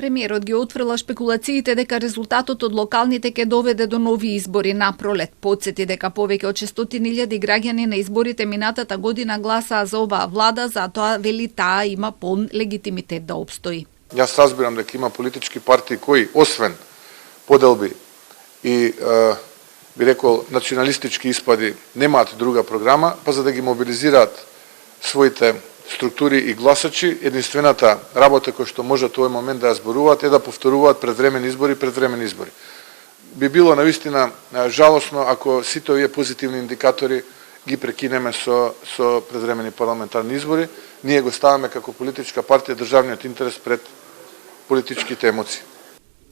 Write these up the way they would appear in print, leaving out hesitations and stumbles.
Премиерот ги отфрла шпекулациите дека резултатот од локалните ќе доведе до нови избори на пролет. Потсети дека повеќе од 600.000 граѓани на изборите минатата година гласаа за оваа влада, затоа вели таа има полн легитимитет да обстои. Јас разбирам дека има политички партии кои, освен поделби и би рекол националистички испади, немаат друга програма, па за да ги мобилизираат своите структури и гласачи, единствената работа која што можат овој момент да ја зборуваат е да повторуваат предвремени избори. Би било навистина жалосно ако сите овие позитивни индикатори ги прекинеме со предвремени парламентарни избори. Ние го ставаме како политичка партија државниот интерес пред политичките емоции.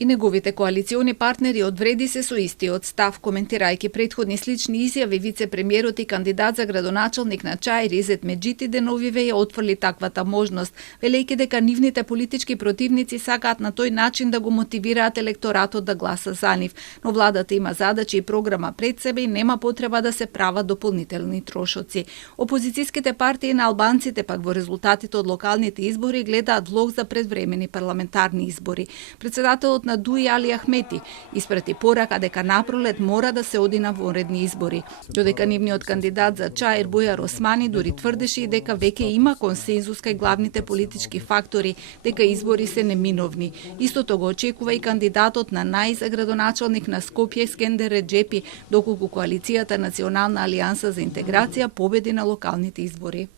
И неговите коалициони партнери одвреди се со истиот став, коментирајќи претходни слични изјави, вице-премиерот и кандидат за градоначалник на Чаир Изет Меджити деновиве ја отфрли таквата можност, велејќи дека нивните политички противници сакаат на тој начин да го мотивираат електоратот да гласа за нив, но владата има задачи и програма пред себе и нема потреба да се прават дополнителни трошоци. Опозицијските партии на албанците пак во резултатите од локалните избори гледаат влог за предвремени парламентарни избори. Председателот на Дуи Али Ахмети испрати порака дека напролет мора да се оди на вонредни избори, додека нивниот кандидат за Чаир Бујар Османи дури тврдеше и дека веќе има консензус кај главните политички фактори дека избори се неминовни. Истото го очекува и кандидатот на НАИ за градоначалник на Скопје Скендер Реджепи, доколку коалицијата Национална алијанса за интеграција победи на локалните избори.